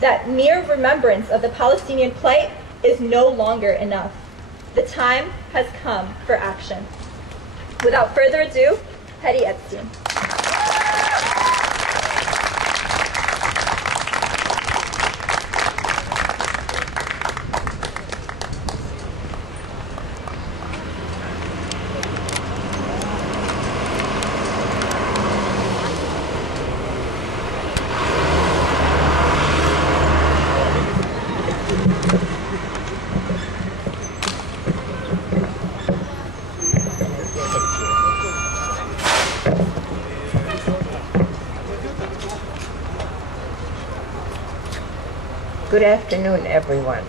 that mere remembrance of the Palestinian plight is no longer enough. The time has come for action. Without further ado, Hedy Epstein. Good afternoon, everyone.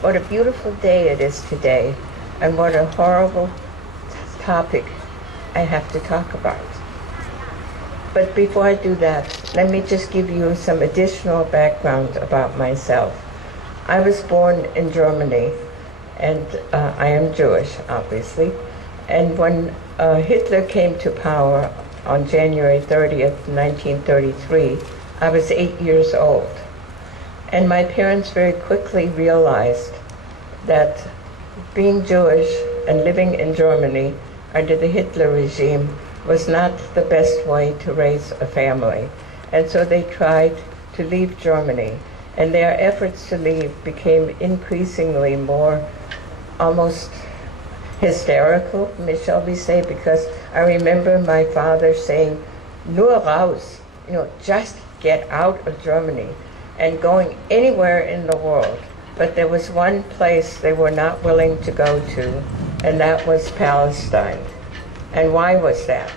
What a beautiful day it is today, and what a horrible topic I have to talk about. But before I do that, let me just give you some additional background about myself. I was born in Germany, and I am Jewish, obviously. And when Hitler came to power on January 30th, 1933, I was 8 years old. And my parents very quickly realized that being Jewish and living in Germany under the Hitler regime was not the best way to raise a family. And so they tried to leave Germany. And their efforts to leave became increasingly more almost hysterical, shall we say, because I remember my father saying, "Nur raus," just get out of Germany, and going anywhere in the world. But there was one place they were not willing to go to, and that was Palestine. And why was that?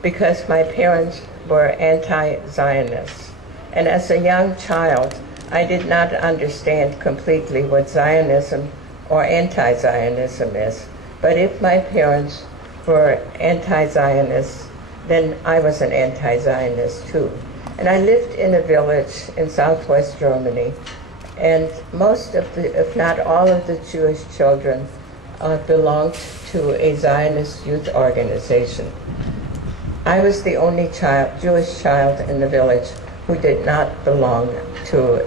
Because my parents were anti-Zionists. And as a young child, I did not understand completely what Zionism or anti-Zionism is. But if my parents were anti-Zionists, then I was an anti-Zionist too. And I lived in a village in southwest Germany, and most of the, if not all of the Jewish children belonged to a Zionist youth organization. I was the only Jewish child in the village who did not belong to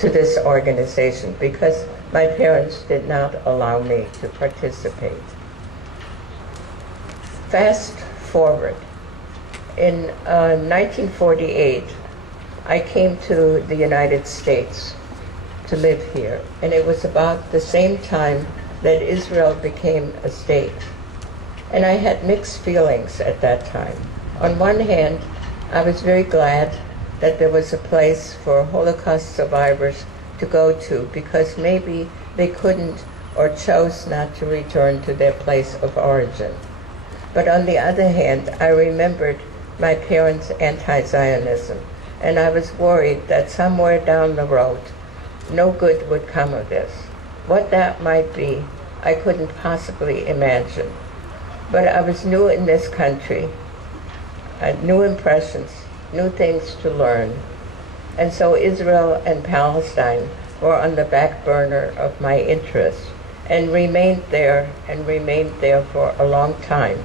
this organization because my parents did not allow me to participate. Fast forward. In 1948, I came to the United States to live here, and it was about the same time that Israel became a state. And I had mixed feelings at that time. On one hand, I was very glad that there was a place for Holocaust survivors to go to because maybe they couldn't or chose not to return to their place of origin. But on the other hand, I remembered my parents' anti-Zionism, and I was worried that somewhere down the road, no good would come of this. What that might be, I couldn't possibly imagine. But I was new in this country, new impressions, new things to learn. And so Israel and Palestine were on the back burner of my interest and remained there for a long time.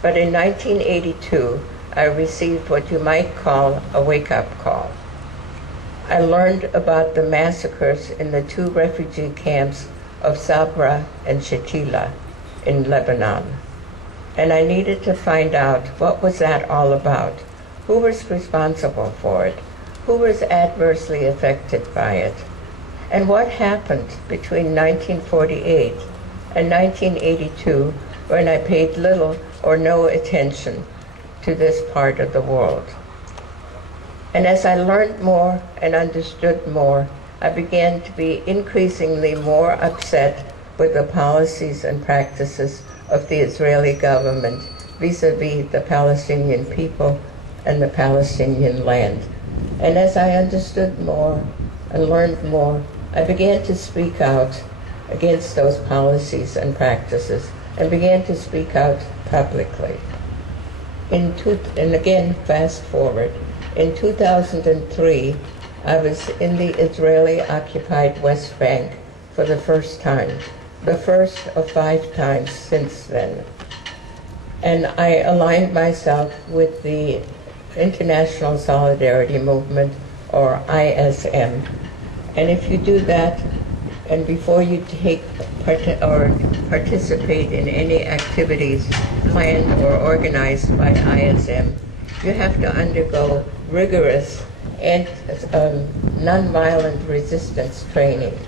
But in 1982, I received what you might call a wake-up call. I learned about the massacres in the two refugee camps of Sabra and Shatila in Lebanon. And I needed to find out what was that all about, who was responsible for it, who was adversely affected by it, and what happened between 1948 and 1982 when I paid little or no attention to this part of the world. And as I learned more and understood more, I began to be increasingly more upset with the policies and practices of the Israeli government vis-a-vis the Palestinian people and the Palestinian land. And as I understood more and learned more, I began to speak out against those policies and practices and began to speak out publicly. And again, fast forward, in 2003, I was in the Israeli-occupied West Bank for the first time, the first of 5 times since then. And I aligned myself with the international solidarity movement or ISM. And if you do that, and before you take or participate in any activities planned or organized by ISM, you have to undergo rigorous and nonviolent resistance training.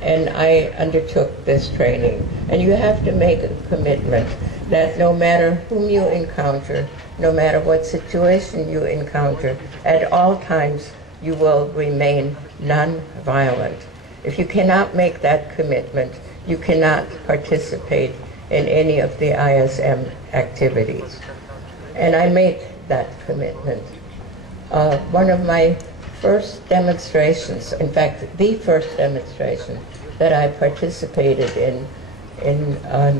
And I undertook this training. And you have to make a commitment that no matter whom you encounter, no matter what situation you encounter, at all times you will remain nonviolent. If you cannot make that commitment, you cannot participate in any of the ISM activities. And I made that commitment. One of my first demonstrations, in fact, the first demonstration that I participated in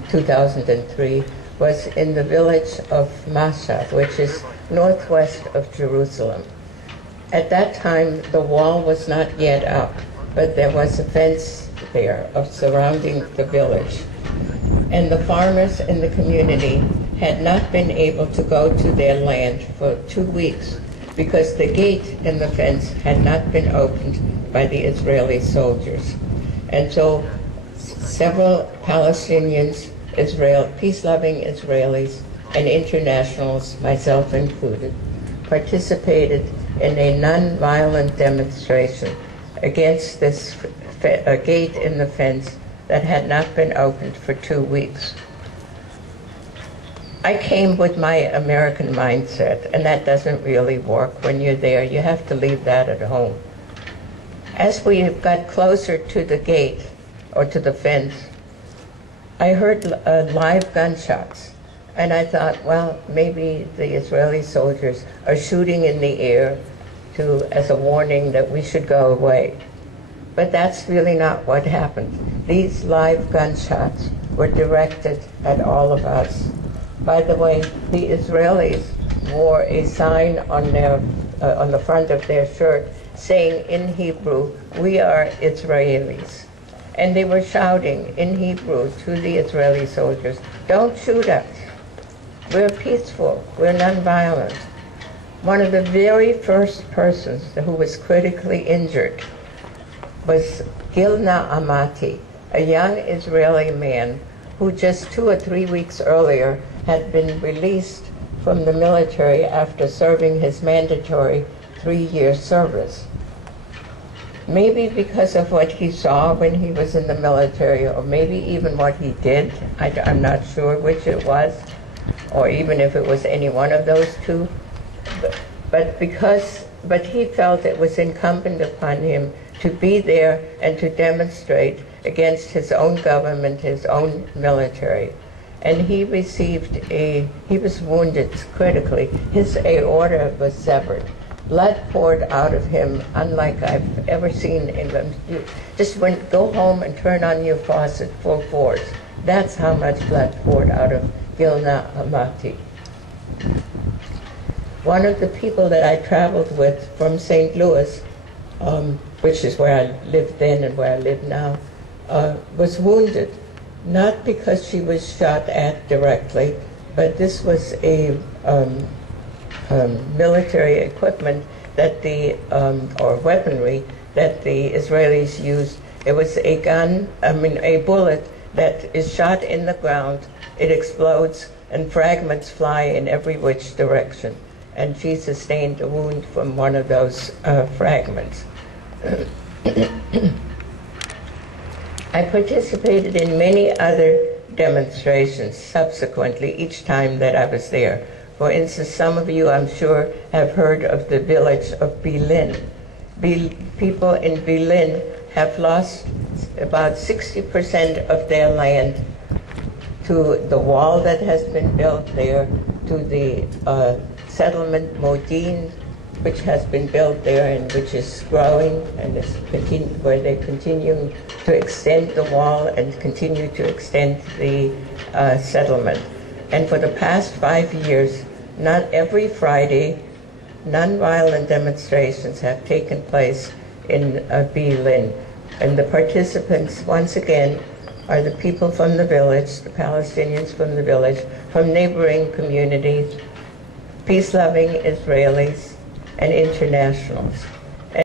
2003 was in the village of Mashhad, which is northwest of Jerusalem. At that time, the wall was not yet up, but there was a fence there surrounding the village. And the farmers in the community had not been able to go to their land for 2 weeks because the gate in the fence had not been opened by the Israeli soldiers. And so several Palestinians, peace-loving Israelis, and internationals, myself included, participated in a nonviolent demonstration against this gate in the fence that had not been opened for 2 weeks. I came with my American mindset, and that doesn't really work when you're there. You have to leave that at home. As we got closer to the gate, or to the fence, I heard live gunshots. And I thought, well, maybe the Israeli soldiers are shooting in the air as a warning that we should go away. But that's really not what happened. These live gunshots were directed at all of us. By the way, the Israelis wore a sign on the front of their shirt saying in Hebrew, "We are Israelis." And they were shouting in Hebrew to the Israeli soldiers, "Don't shoot us. We're peaceful. We're nonviolent." One of the very first persons who was critically injured was Gilna Amati, a young Israeli man who just 2 or 3 weeks earlier had been released from the military after serving his mandatory 3-year service. Maybe because of what he saw when he was in the military, or maybe even what he did, I'm not sure which it was, or even if it was any one of those two, but he felt it was incumbent upon him to be there and to demonstrate against his own government, his own military. And he was wounded critically. His aorta was severed. Blood poured out of him, unlike I've ever seen in them. Go home and turn on your faucet full force. That's how much blood poured out of Gilna Amati. One of the people that I traveled with from St. Louis, which is where I lived then and where I live now, was wounded, not because she was shot at directly, but this was a military equipment that or weaponry that the Israelis used. It was a bullet that is shot in the ground, it explodes, and fragments fly in every which direction. And she sustained a wound from one of those fragments. I participated in many other demonstrations subsequently each time that I was there. For instance, some of you, I'm sure, have heard of the village of Bilin. People in Bilin have lost about 60% of their land to the wall that has been built there, to the settlement Modin, which has been built there and which is growing, and where they continue to extend the wall and continue to extend the settlement. And for the past 5 years, not every Friday, nonviolent demonstrations have taken place in Bilin. And the participants, once again, are the people from the village, the Palestinians from the village, from neighboring communities, peace-loving Israelis, and internationals.